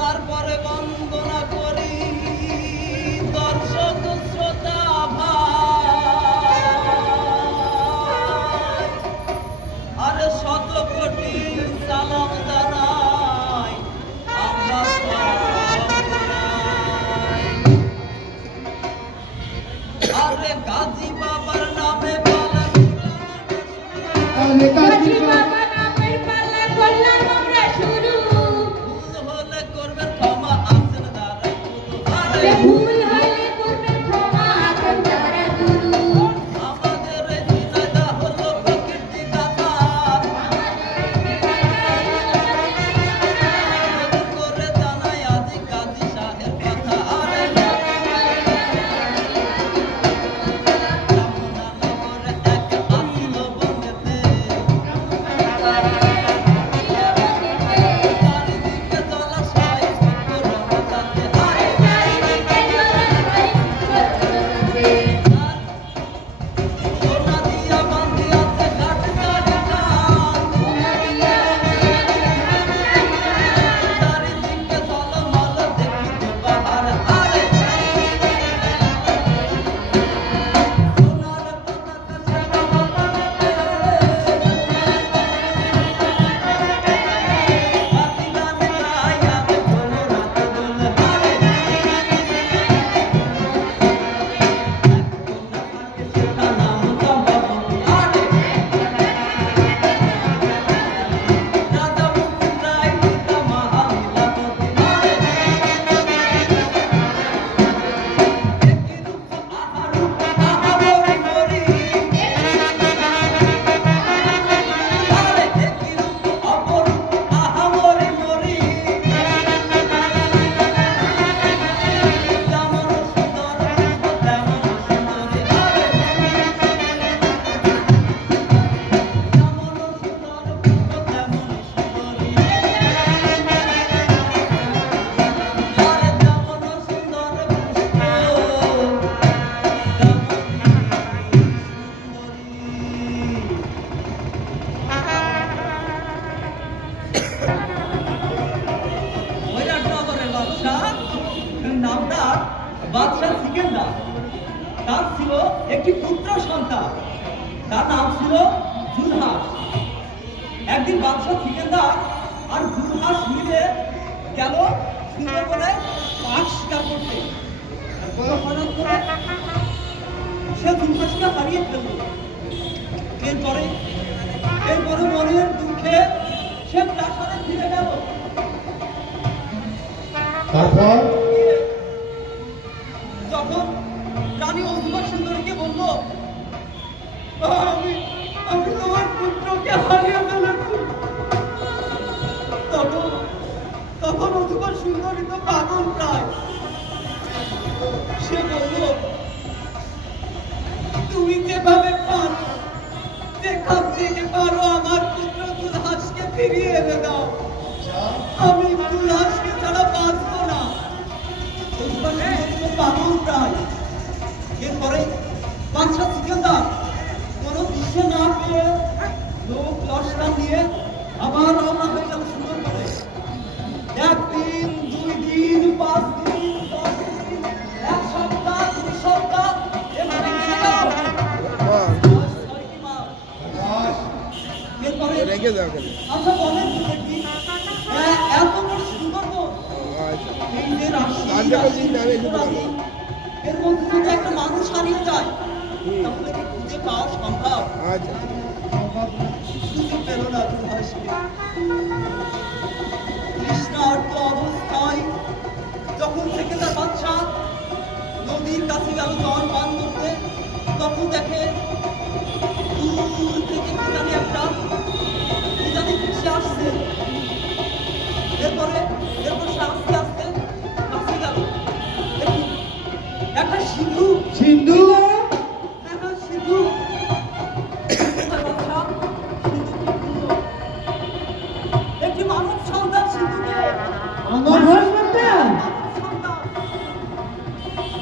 তারপরে বন্দনা করি দর্শক শ্রোতা ভাই, আরে শত কোটি সালাম জানাই আমরা সবাই। আরে গাজী বাবার নামে পালা গাজী বাবা নামের পালা করলাম আমরা শুরু। ভুল হলে করবেন ক্ষমা আছেন যারা গুরু। আরে ভুল হলে করবেন ক্ষমা আছেন যারা গুরু। আমাদের এই ঝিনাইদহ হলো প্রকৃতি গাথা, নতুন করে জানাই আজি গাজী শাহের কথা। আরে রামনা নগরে এক আসিল বনেতে, চারিদিকে জলাশয় ছোট্ট রমজাতে। আরে সোনা দিয়া বাঁধি আছে ঘাট চারিটা, চারিদিকে ঝলমল দেখিতে বাহার। আরে সোনার পতাকা সেবা বাতাতে, হাতি গান গাই আমি কোনো রাত বলে। আরে কন্যা থাকে সেটা নাম চম্পাবতী। আরে রাজা মুকুন্দ রায় পিতা মহালীলাবতী। আরে একই রূপ আহা রূপ আহা মরি মরি, আরে একই রূপ অপরূপ আহা মরি মরি, যেমন সুন্দর রূপ তেমন সুন্দরী। আরে যেমন সুন্দর রূপ তেমন সুন্দরী, আরে যেমন সুন্দর পুষ্প মৈরাটনগরের বাদশাহ, নামটা বাদশাহ সিকেন্দার। তার ছিল একটি পুত্র সন্তান, তার নাম ছিল জুলহাস। একদিন বাদশাহ সিকেন্দার আর জুলহাস মিলে গেল সুন্দরবনে বাঘ শিকার করতে। হঠাৎ করে সে জুলহাসকে হারিয়ে ফেলল। এরপরে এরপরে মনের দুঃখে সে প্রাসাদে ফিরে গেল। তারপর যখন রানী অধুমা সুন্দরীকে বলল, আমি আমি তোমার পুত্রকে হারিয়ে ফেলেছি, তখন তখন অধুমা সুন্দরী তো পাগল প্রায়। সে বলল, তুমি যেভাবে পারো, যেখান থেকে পারো আমার পুত্র জুলহাসকে ফিরিয়ে এনে দাও। আমি জুলহাসকে ছাড়া বাঁচবো না। অধুমা সুন্দরী তো পাগল প্রায়। এরপরে বাদশাহ সিকেন্দার কোনো দিশে না পেয়ে লোক লস্কর নিয়ে আবার রওনা হয়ে গেল সুন্দরবনে। একদিন, 2 দিন, 5 দিন, 10 দিন, 1 সপ্তাহ, 2 সপ্তাহ, এভাবে কেটে গেল। 6টি মাস। এরপরে আচ্ছা বলেন তো দেখি, এত বড় সুন্দরবন, এই যে রাশি, এর মধ্যে যদি একটা মানুষ হারিয়ে যায় তাহলে কি খুঁজে পাওয়া সম্ভব? খুঁজে পেল না জুলহাসকে। তৃষ্ণার্ত অবস্থায় যখন থেকে তার বাচ্চা নদীর কাছে গেল জল পান করতে, তখন দেখে দূর থেকে কি জানি ভেসে আসছে। এরপরে সে আস্তে আস্তে কাছে গেল। দেখি একটা সিন্ধু। সিন্ধু একটা সিন্ধু। একটি মানব সন্তান সিন্ধুকে অনর্গল করতেন।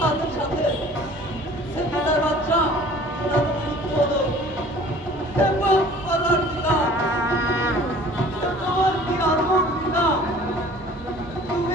সাথে সাথে সে পিতার বাচ্চা ওনার মৃত্যু হলো। এবং বলার পিতা, তোমার কি আদর পিতা, তুমি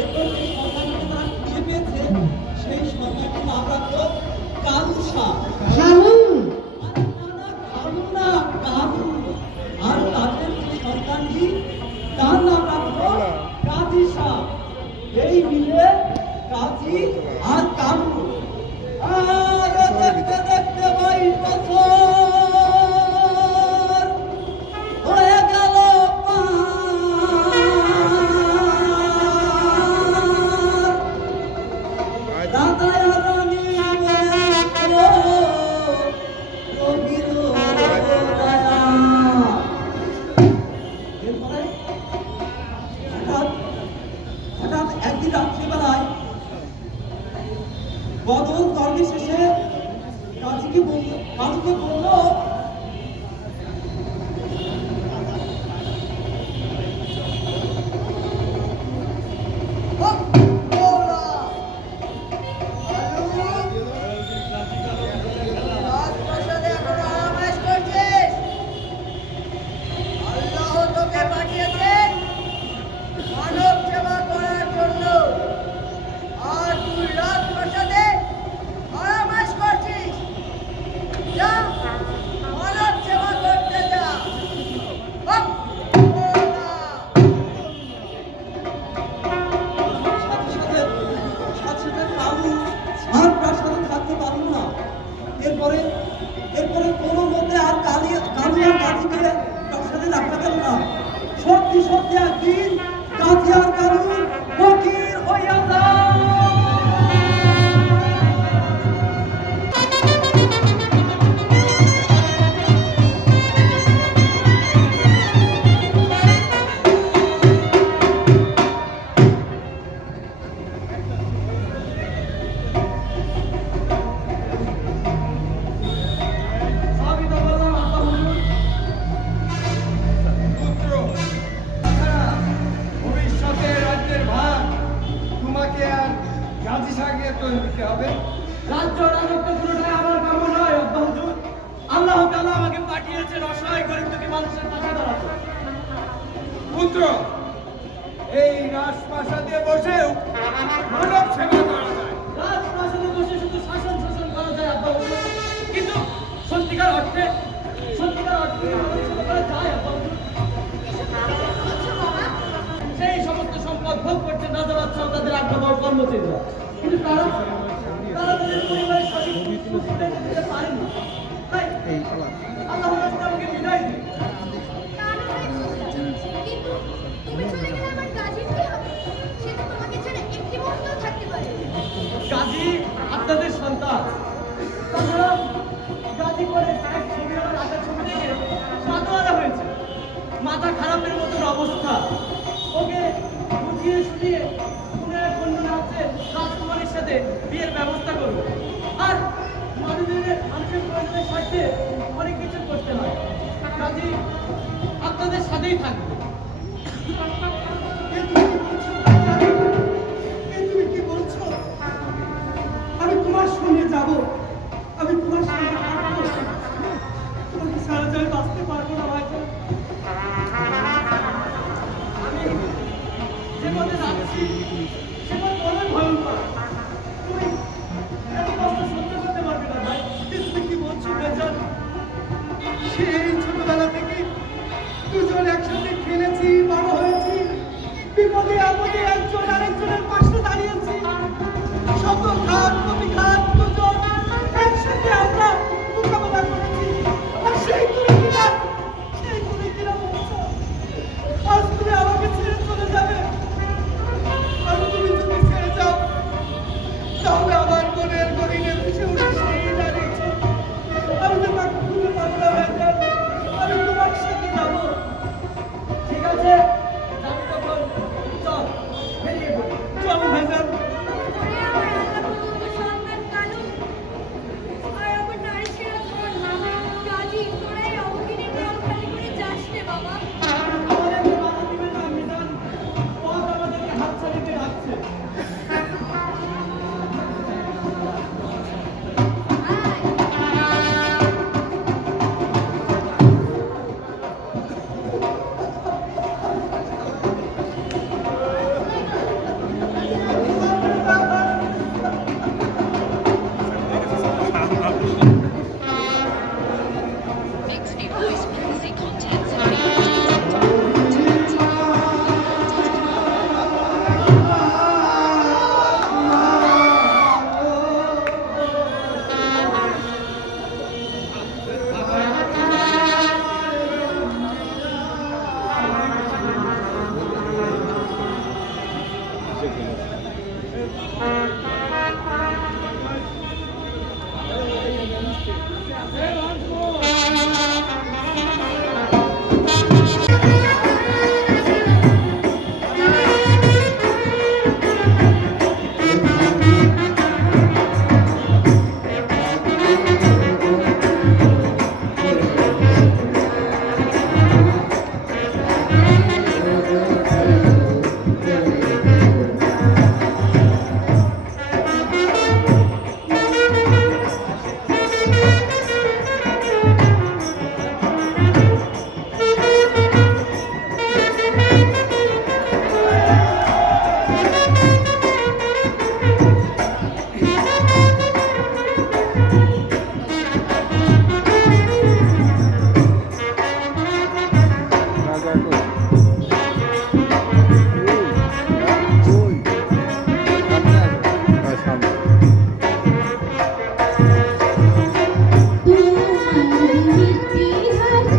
এরপর যে সন্তানকে তারা খুঁজে পেয়েছে সেই সন্তানটির নাম রাখলো কালুসা। কালু আর তাদের যে সন্তানটি তার নাম রাখলো কাদিসা। এই মিলে কাজী আর কালু। আর দেখতে দেখতে 22 বছর হয়ে গেল পার। দাদা রানী রহিল দয়া। এরপরে হঠাৎ একদিন রাত্রিবেলায় বদল তর্কে শেষে কাজীকে বলল রাজপ্রাসাদে এখনো আরামায়েশ করছিস? আল্লাহ তোকে পাঠিয়েছেন মানব সেবা করার জন্য, আর তুই রাজপ্রাসাদে আরামায়েশ করছিস? যা, মানব সেবা করতে যা। হক, ওরা। সাথে কালু আর প্রাসাদে থাকতে পারল না। এরপরে কোনো মতে আর কালু আর কাজীকে প্রাসাদে রাখা গেল না। সত্যি একদিন কাজী আর কালু ফকির হইয়া যায়। আমি তো বললাম আব্বা হুজুর, পুত্র, তাছাড়া ভবিষ্যতে রাজ্যের ভার তোমাকে আর গাজী সাহেবকে তো নিতে হবে। রাজ্য রাজত্ব পুরোটাই আমার কাম নয় আব্বা হুজুর। আল্লাহ তাআলা আমাকে পাঠিয়েছেন অসহায় গরিব দুঃখী মানুষের পাশে দাঁড়াতে। পুত্র, এই রাজপ্রাসাদে বসেও মানব সেবা করা যায়। রাজপ্রাসাদে বসে শুধু শাসন শোষণ করা যায় আব্বা হুজুর, কিন্তু সত্যিকার অর্থে মানব সেবা করা যায় আব্বা হুজুর। সেই সমস্ত সম্পদ ভোগ করছেন রাজা বাদশাহ ও তাদের আজ্ঞাবহ কর্মচারীরা, কিন্তু তারা তাদের পরিবারের সঠিক সুবিধা দিতে পারেন না। তাই আল্লাহ রাস্তা আমাকে বিদায় দিন। কিন্তু তুমি চলে গেলে আমার কাজের কি হবে? সে তো তোমাকে ছেড়ে একটি মুহূর্তও থাকতে পারে না। গাজী আপনাদের সন্তান। তাছাড়া গাজী করে সাহেব ছবি আমার আঁকার ছবি দেখে মাতোয়ারা হয়েছে। মাথা খারাপের মতন অবস্থা। ওকে বুঝিয়ে শুনিয়ে মানুষের সাথে বিয়ের ব্যবস্থা করবো। আর মানুষের প্রয়োজনের স্বার্থে অনেক কিছু করতে হয়। কাজী আপনাদের সাথেই থাকবে। তুমি কি বলছো? আমি তোমার সঙ্গে যাব, আমি তোমার সঙ্গে থাকবো। তোমাকে সারা জয় বাঁচতে পারবো না ভাইজান। আমি যে পথে যাচ্ছি সে পথ বড়ই ভয়ঙ্কর। তুমি এত কষ্ট সহ্য করতে পারবে না ভাই। তুমি কি বলছো ভাইজান? সেই ছোটবেলা থেকে দুজন একসাথে খেলেছি, বড় হয়েছি, বিপদে আপদে একজন আরেকজনের পাশে দাঁড়িয়েছি। শত ঘাত প্রতিঘাত দুজন একসাথে আমরা মোকাবেলা করেছি। আর সেই তুমি কিনা বলছো আজ তুমি আমাকে ছেড়ে চলে যাবে। আর তুমি যদি ছেড়ে যাও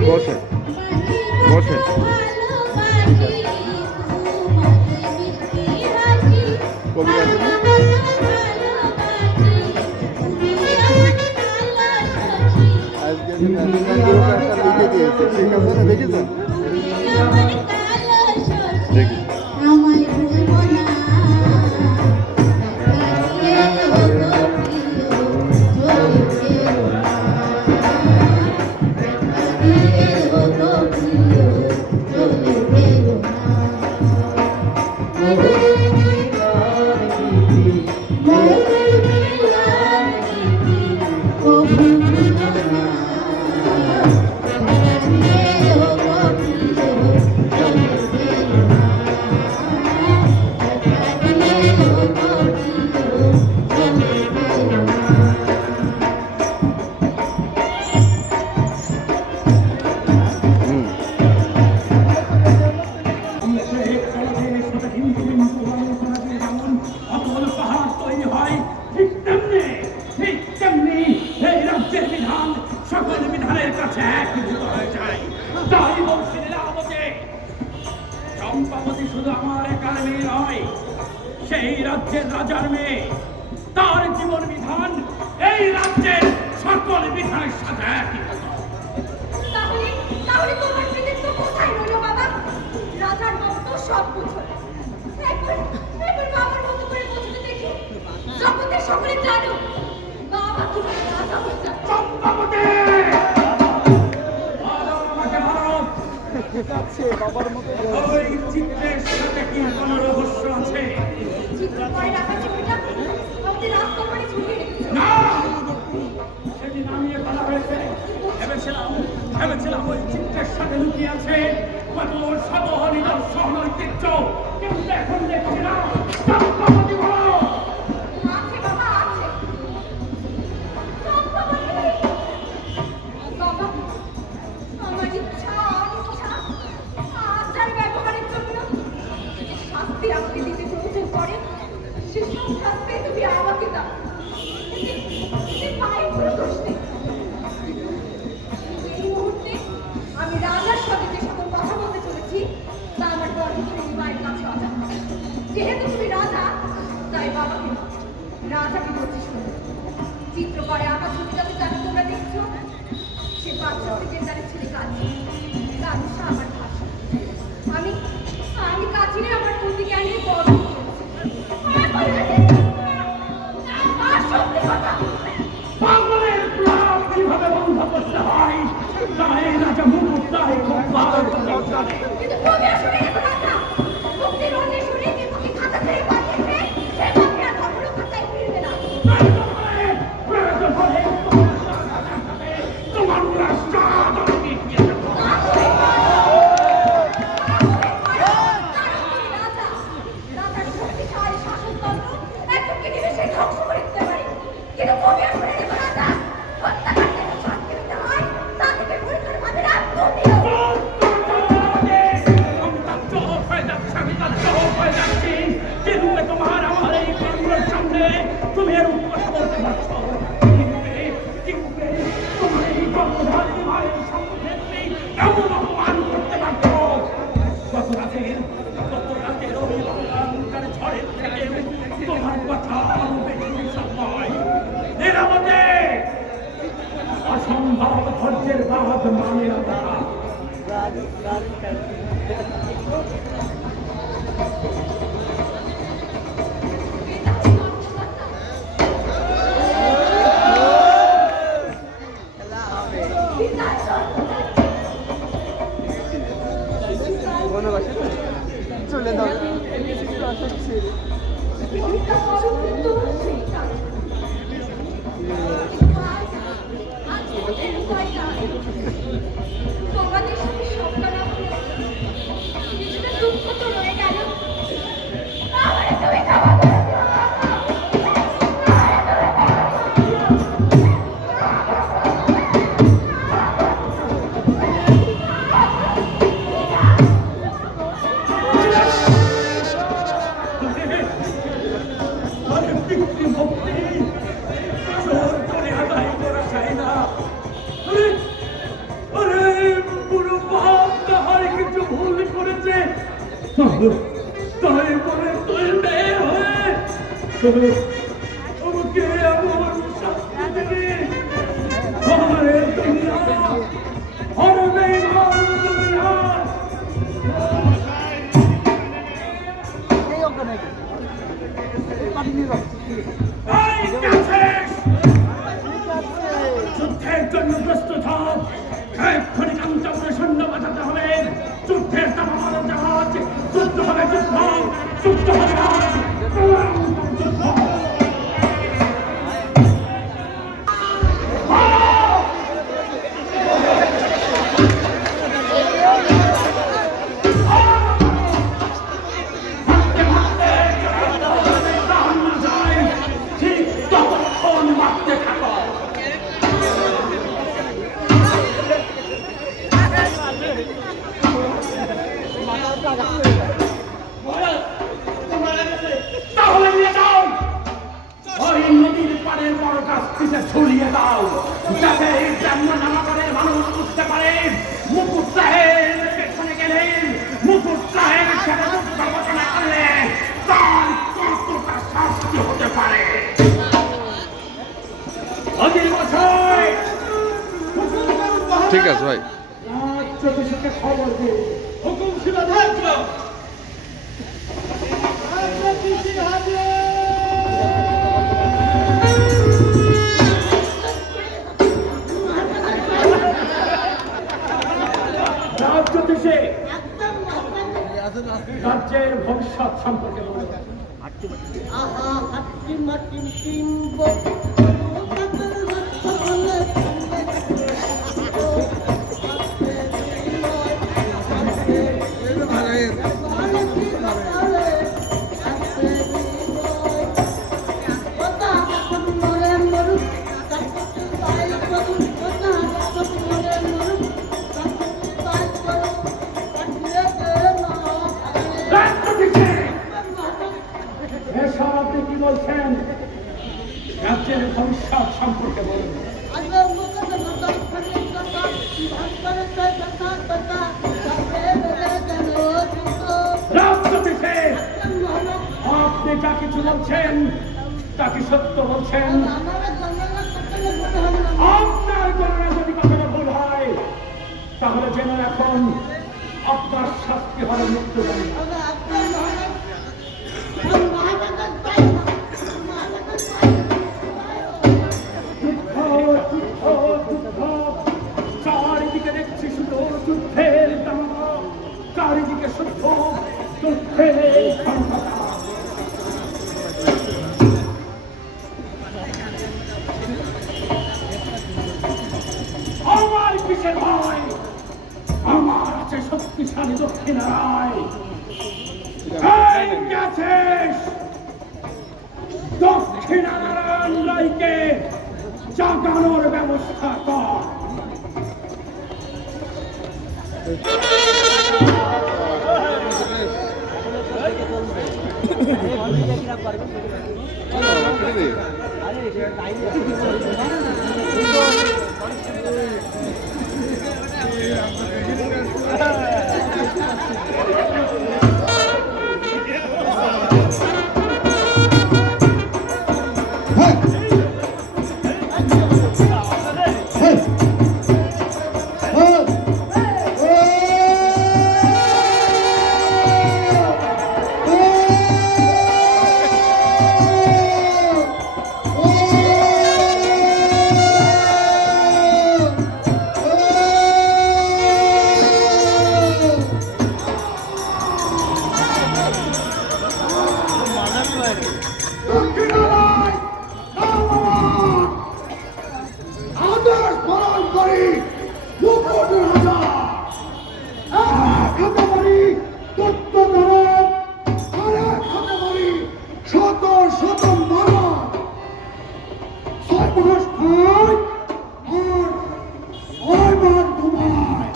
বসে বসে আজকে একটা লিখে দিয়েছে ঠিক আছে না দেখেছেন দেখি আমায় ভুলবো না সকল বিধানের কাছে একীভূত হয়ে যায়। তাই বলছি লীলাবতী, চম্পাবতী শুধু আমার একার মেয়ে নয়, সেই রাজ্যের রাজার মেয়ে। তার জীবন বিধান এই রাজ্যের সকল বিধানের সাথে একীভূত। তাহলে তাহলে তোমার কৃতিত্ব কোথায় রইল বাবা? রাজার মত সব বুঝো। একবার বাবার মতো করে বুঝতে দেখি। জগতের সকলে জানো বাবা কিভাবে রাজা হয়ে যায়। চম্পাবতী! মারো আমাকে মারো। ওই চিত্রের সাথে কি কোনো রহস্য আছে? চিত্রকরে রাখা ছবিটা আমাদের রাজকুমারী ঝুলিয়ে রেখেছে। না! সেদিন নামিয়ে ফেলা হয়েছে। ভেবেছিলাম ওই চিত্রের সাথে লুকিয়ে আছে কত শত নিদর্শন ঐতিহ্য, কিন্তু এখন দেখছি না। চম্পাবতী বলো! আছে বাবা, আছে। চম্পাবতী! বাবা, আমার ইচ্ছা অনিচ্ছা আচার ব্যবহারের জন্য যে শাস্তি আমাকে দিতে প্রয়োজন পড়ে, সেসব শাস্তি তুমি আমাকে দাও। এতে মায়ের কোনো দোষ নেই। এই মুহূর্তে আমি রাজার সাথে যে সকল কথা বলতে চলেছি তা আমার গর্ভধারিণী মায়ের কাছে অজানা। যেহেতু তুমি রাজা, তাই বাবাকে না, রাজাকে বলছি শুনো। চিত্রকরে আঁকা ছবিটাতে যাকে তোমরা দেখছো, সে বাচ্চা সেকেন্ডারের ছেলে কাজী। কাজীটা আমার ভাষা। আমি আমি কাজীরে আমার বুদ্ধি জ্ঞানের বড় সত্যি কথা। পাগলের প্রাণ কিভাবে বন্ধ করতে হয় তাই রাজা মুকুটটাই খুব ভালো করে জানে। কিন্তু তুমি আসলে এত রাজা মুক্তির অন্বেষণে যে মুখে খাতা ছেড়ে পাঠিয়েছে, সে মুখে আর কখনো খাতায় ফিরবে না। প্রয়োজন হলে তোমার রাষ্ট্র আদালতে গিয়ে দেবো। রাজার শক্তিশালী শাসনতন্ত্র একজনকে নিমেষে ধ্বংস করে দিতে পারে। কিন্তু তুমি আসলে এত রাজা হত্যাকাণ্ডে যে শাস্তি দিতে হয় তা থেকে পরিষ্কারভাবে রাগ তুমিও। আমি তার জবাব হয়ে যাচ্ছি যে রূপে তোমার আমার এই কর্মের সামনে তুমি এর কথা বলছো। শপথ মানে না তারা। চলে দাও তোমাদের সাথে সবটা না হলে কিছুটা দুঃখ তো রয়ে গেল। তাহলে তুমি ক্ষমা করে দিও আরে বিক্রি ভক্তি জোর করে আদায় করা যায় না। আরে আরে পুরো বাপ তাহার কিছু ভুল করেছে তাই বলে তুই মেয়ে হয়ে আমাকে এমন শাস্তি দিবি? আরে দুনিয়া আরে বেঈমান দুনিয়া। এই কাছেস! যুদ্ধের জন্য প্রস্তুত হও। এক্ষুনি কাঞ্চপুরে সৈন্য বাঁচাতে হবে। যুদ্ধের তামার জাহাজ, যুদ্ধ হবে যুদ্ধ, যুদ্ধ হবে রাজ, যুদ্ধ। ভাবতে ভাবতে প্রাণ না যায়, ঠিক ততক্ষণ মারতে থাকো। তাহলে নিয়ে যাও, ওই নদীর পাড়ের বড় গাছ পিছে ঝুলিয়ে দাও, যাতে জাহান্নামের মানুষ বুঝতে পারে মুকুট সাহেব পেছনে গেলেন, মুকুট সাহেব সেটা দুর্ঘটনা করলে তার কতটা শাস্তি হতে পারে। অধিবছর ঠিক আছে ভাই জ্যোতিষকে খবর দিন, হুকুম ছিল ধার্য। জ্যোতিষে রাজ্যের ভবিষ্যৎ সম্পর্কে বলুন। এসব আপনি কি বলছেন? রাজ্যের ভবিষ্যৎ সম্পর্কে বলুন। রাজনীতিতে আপনি যা কিছু বলছেন তা কি সত্য বলছেন? আপনার গণনা যদি কথাটা ভুল হয় তাহলে জেনে রাখুন আপনার শাস্তি হবে মৃত্যুদণ্ড। চারিদিকে দেখছি শুধু যুদ্ধের দাঙ্গা, চারিদিকে শুদ্ধ যুদ্ধের সংঘাত। আমার কিসের ভয়? আমার আছে শক্তিশালী দক্ষিণা রায়। এই গেছিস দক্ষিণা নারায়ণ রায়কে জাগানোর ব্যবস্থা কর। মাস খায় আর 6 মাস ঘুমায়।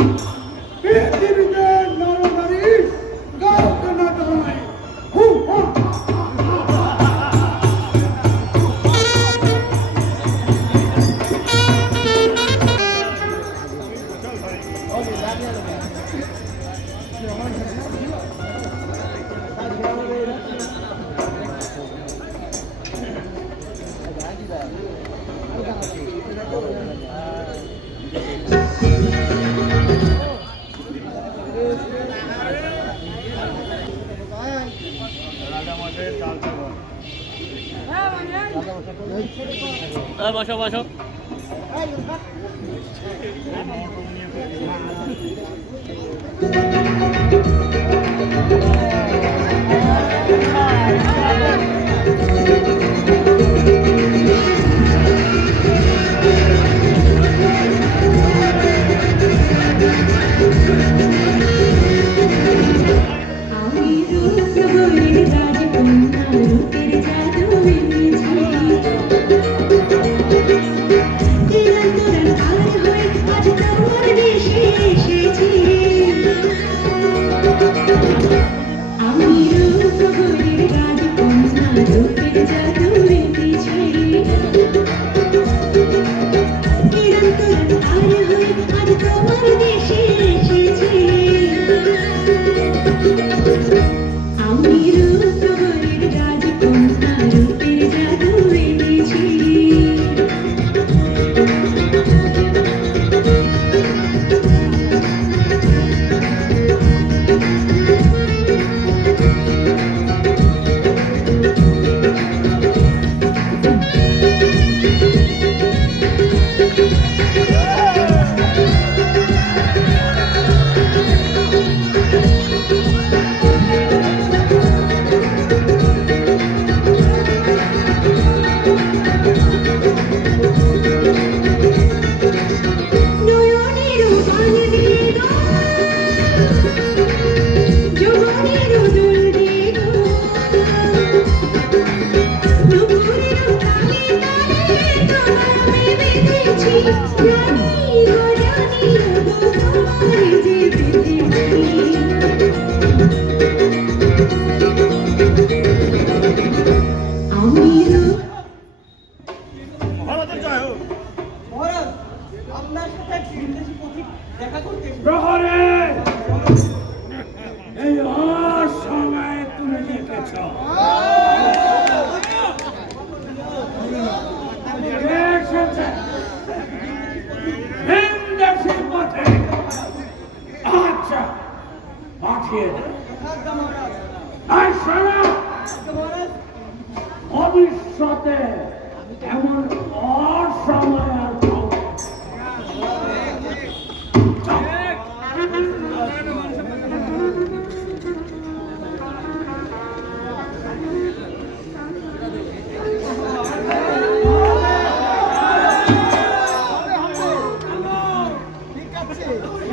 পৃথিবীতে নরনারী কাউকে না দাঁড়ায়। হু হা বসো বসো। আমি রূপনগরের রাজকন্যা, রূপের জাদু এনেছি। চিরন্তন কাল হয়ে আজ তোমার দেশে এসেছি। আমি রূপনগরের রাজকন্যা, রূপের জাদু এনেছি। চিরন্তন কাল হয়ে আজ তোমার দেশে এসেছি। আমি রূপনগরের রাজকন্যা, রূপের জাদু এনেছি। নয়নের পানি দিয়ে গো, যৌবনের দোল দিয়ে গো, নুপুরের তালে তালে তোমায় আমি বেঁধেছি। রানী গো রানী গো, তোমায় যে বেঁধেছি। আমি মহারাজ, আপনার সাথে এক বিদেশি পথিক দেখা করতে এসেছে। প্রহরে এই অসময়ে তুমি দেখেছ। এসেছে ভিনদেশি পথে। আচ্ছা, পাঠিয়ে দে। আজ্ঞা মহারাজ, আর শোনো, আজ্ঞা মহারাজ, ভবিষ্যতে এমন অসময় আর পাবে না।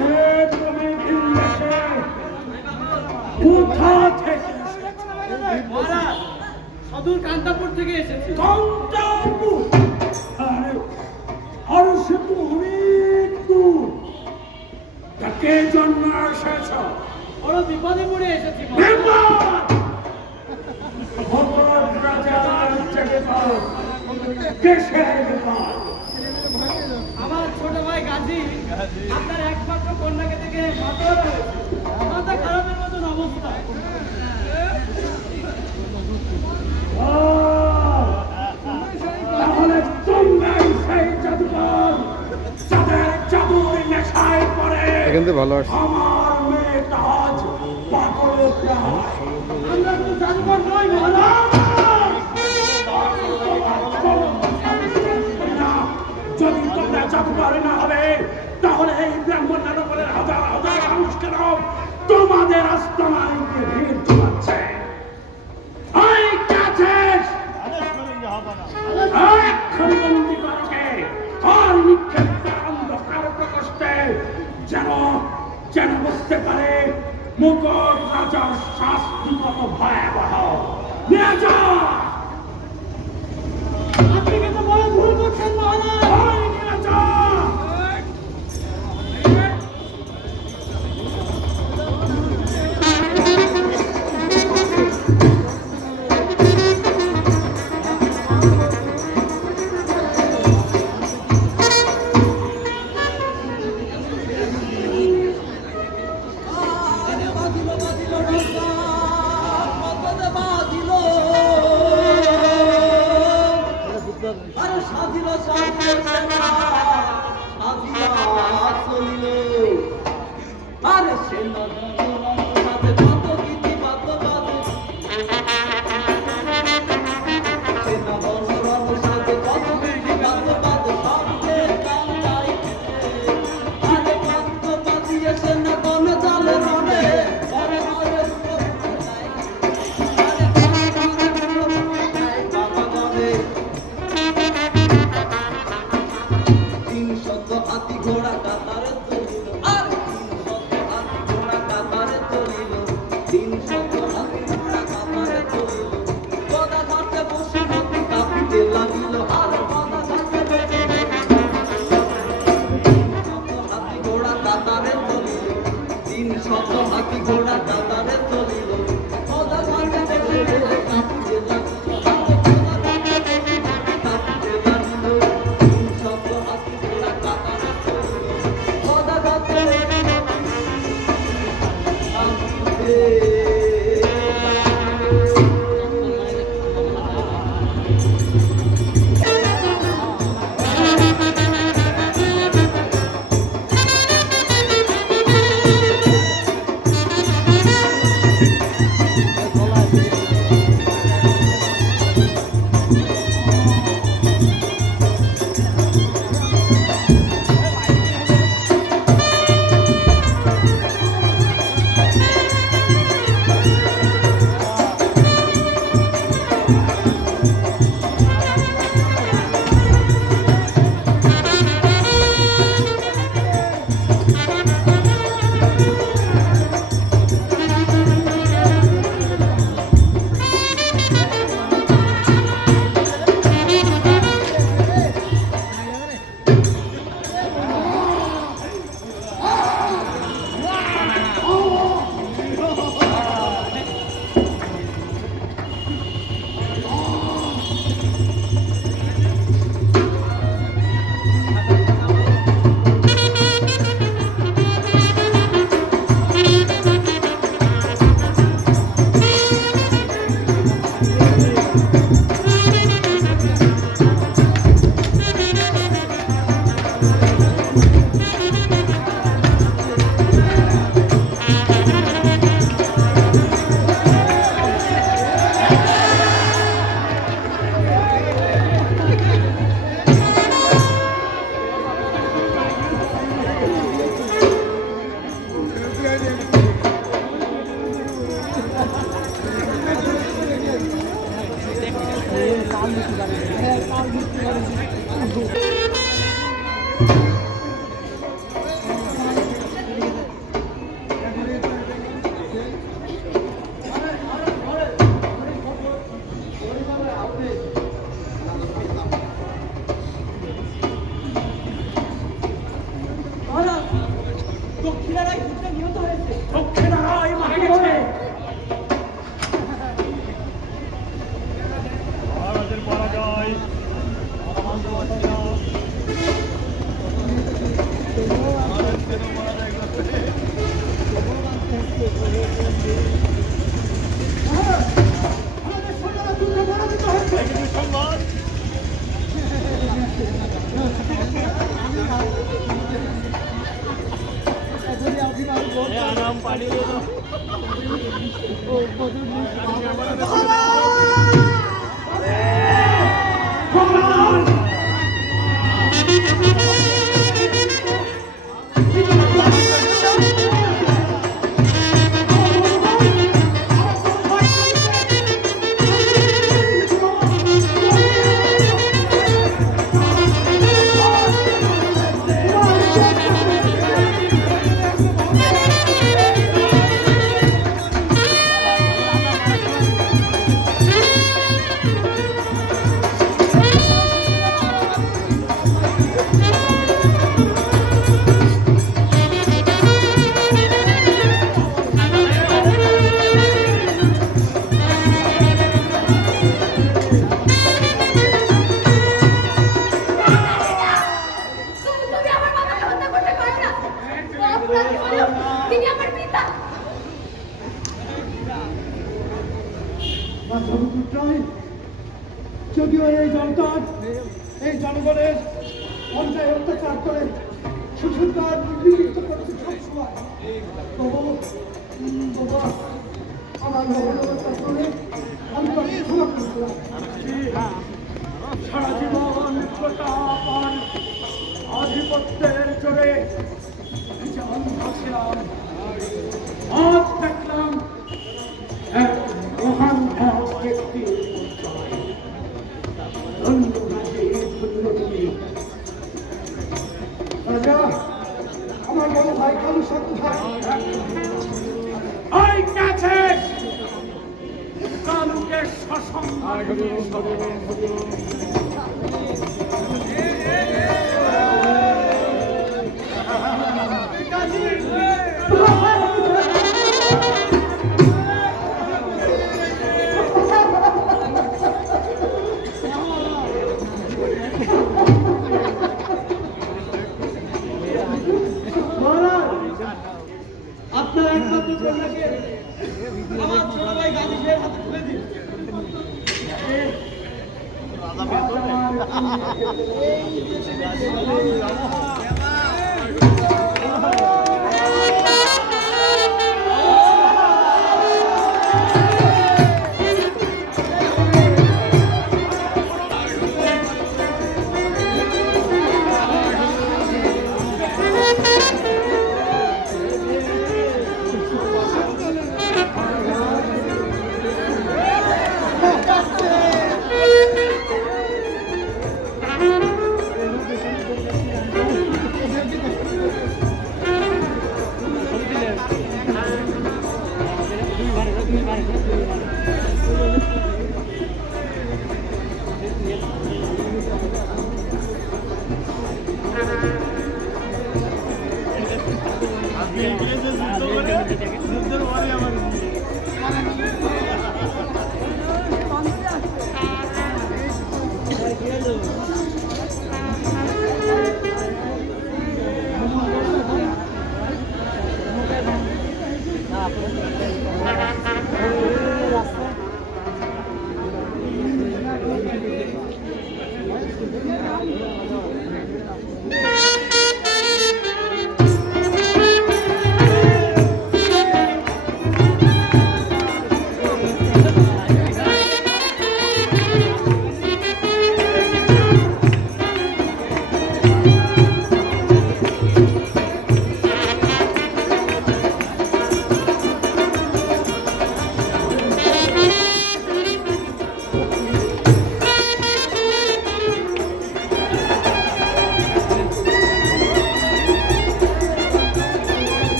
এ তুমি ভিনদেশে কোথা থেকে এসেছো? মহারাজ, সদূর কান্তাপুর থেকে এসেছি। কান্তাপুর? আরে, আরে সে তো অনেক দূর। তা কে জন্য এসেছ? বড় বিপদে পড়ে এসেছি। বিপদ! ভগৎ রাজার যে বিপদ, কিসের বিপদ? আমার ছোট ভাই গাজী আপনার একমাত্র কন্যাকে থেকে মাথা খারাপের মতন অবস্থা। ও, তাহলে তোমরাই সেই জাদুকর যাদের জাদুর নেশায় পড়ে এখান থেকে ভালো আসছে। আমার মেয়েটা আজ পাগলের প্রায়। আমরা তো জাদুকর নই মহারাজ। যদি তোমরা জাদুকর না হবে, তাহলে এই ব্রাহ্মণ নগরের হাজার হাজার মানুষকের তোমাদের আস্তানায় গিয়ে ভিড় জমাচ্ছে। ওই কাছেস! এক্ষুনি বন্দি করকে আর নিক্ষেপটা অন্ধকার প্রকোষ্ঠে, যেন যেন বুঝতে পারে মুগল রাজার শাস্তি কত ভয়াবহ। নিয়ে যা! আপনি কিন্তু বড় ভুল করছেন না। দক্ষিণারায় মারা গেছে। মহারাজের পরাজয়। তুমি আমার বাবাকে হত্যা করতে পারো না। ও অপরাধী হলেও তিনি আমার পিতা। যদিও এই জনতার এই জনগণের অন্যায় অত্যাচার করে সুসুন্দর নিপীড়িত করছে সবসময়, তবু বাবা আমার মহলতার করে আমি তাকে ক্ষমা করলাম। সারা জীবন প্রতাপ আর আধিপত্যের জোরে এই যে অন্ধ ছিলাম, আজ দেখলাম এক মহান এক ব্যক্তি। ধন্য রাজে, ধন্য তুমি। রাজা, আমার বড় ভাই কালু সাথ কোথায়? ওই কাছে কালুকে সসম্মান আপনার একমাত্র কন্যাকে আমার ছোট ভাই গাজী সাহেবের হাতে তুলে দিন।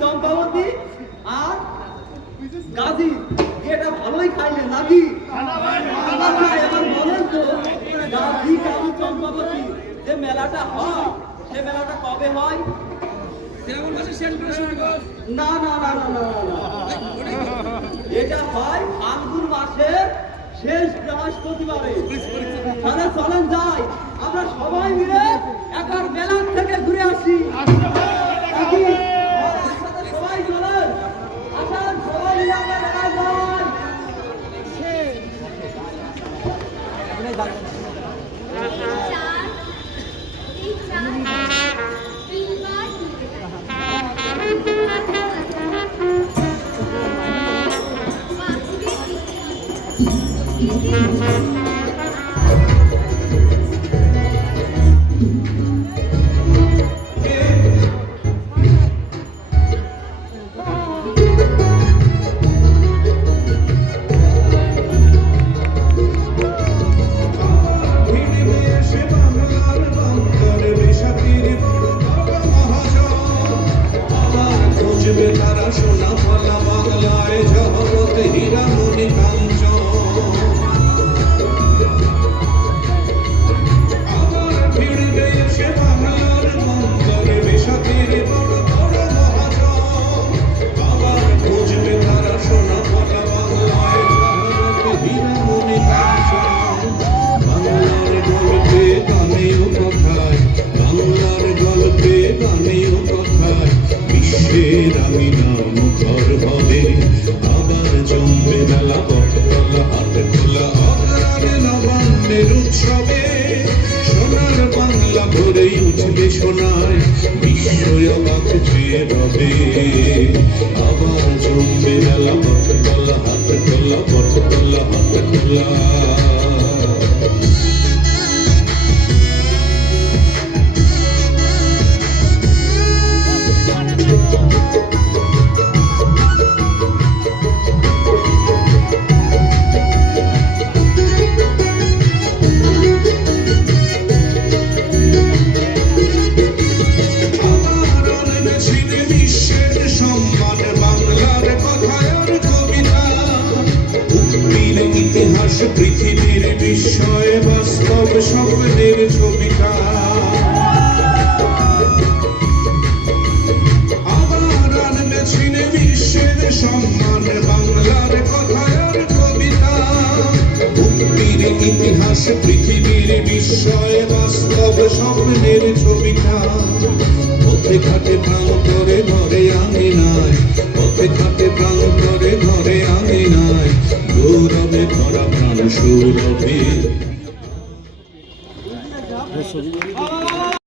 চম্পাবতী আর গাজী এটা ভালোই খাইলে নাকি? আচ্ছা, এবার বলেন তো গাজী গাজী চম্পাবতী যে মেলাটা হয় সে মেলাটা কবে হয়? না না না না না না, এটা হয় ফাল্গুন মাসের শেষ বৃহস্পতিবারে। তাহলে চলেন যাই, আমরা সবাই মিলে একার মেলার থেকে ঘুরে আসি। নাকি? একসাথে সবাই চলেন, আসেন সবাই মিলে আমরা মেলায় যাই। চার এই চার তিনবার তুলতে তারা সোনা ফলা বাংলায় জগৎ হীরা মণি কাঞ্চন আবার ভিড়বে এসে বাংলার বন্দরে বেশাতির বড় বড় মহাজন আবার খুঁজবে তারা সোনা ফলা বাংলায় জগৎ হীরা মণি কাঞ্চন বাংলার গল্পে গানেও কথায় বাংলার গল্পে গানেও কথায় বিশ্বের আমি নাম ঘর হবে আবার জমবে মেলা পথতলা হাতে খোলা অগ্রাণে নবান্নের উৎসবে সোনার বাংলা ভরেই উঠবে সোনায় বিস্ময় অবাক চেয়ে রবে আবার জমবে মেলা পথতলা হাতে খোলা পথতলা হাতে খোলা স্বপ্নের ছবিটা আবার আনবে ছিনে বিশ্বের সম্মান বাংলার কথার কবিতা মুক্তির ইতিহাস পৃথিবীর বিস্ময় বাস্তব স্বপ্নের ছবিটা পথে ঘাটে প্রাণ করে ঘরে আনি নাই পথে ঘাটে প্রাণ করে ঘরে আনি নাই গৌরবে ভরা প্রাণ সৌরভে